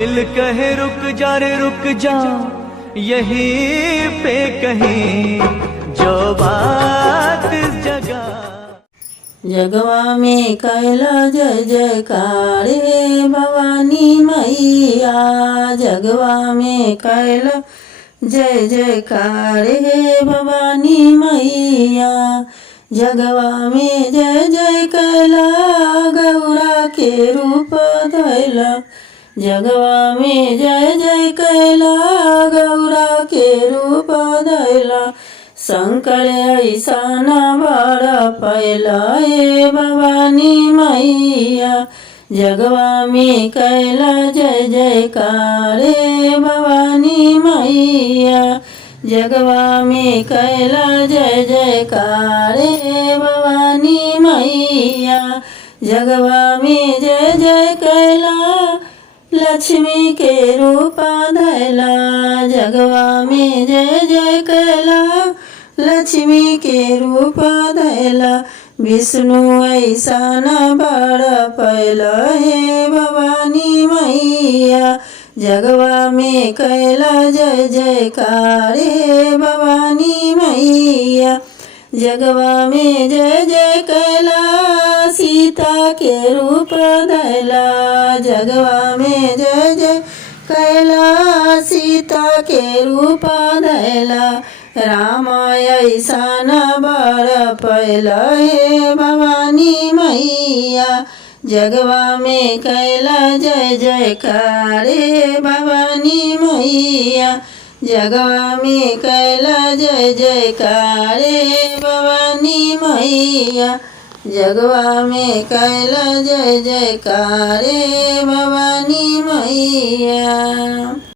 दिल कहे रुक जा रे रुक जा, यहीं पे कहीं जो बात इस जगह। जगवा में कैला जय जयकार हे भवानी मैया। जगवा में कैला जय जयकार हे भवानी मैया। जगवा में जय जय कैला गौरा के रूप धैला। जगवा में जय जय कैला गौरा के रूप धैला। शंकर ऐसा न बड़ पैला हे भवानी मैया। जगवा में कैला जय जयकार हे भवानी मैया। जगवा में कैला जय जयकार हे भवानी मैया। जगवा में जय जय कैला लक्ष्मी के रूप धैला। जगवा में जय जय कैला लक्ष्मी के रूप धैला। विष्णु ऐसा न बड़ पैला हे भवानी मैया। जगवा में कैला जय जयकार हे भवानी मैया। जगवा में जय जय कैला सीता के रूप धैला। जगवा में जय जय कैला सीता के रूप धैला। राम ऐसा न बड़ पैला हे भवानी मैया। जगवा में कैला जय जयकार हे भवानी मैया। जगवा में कैला जय जयकार हे भवानी मैया। जगवा में कैला जय जयकार हे भवानी मैया।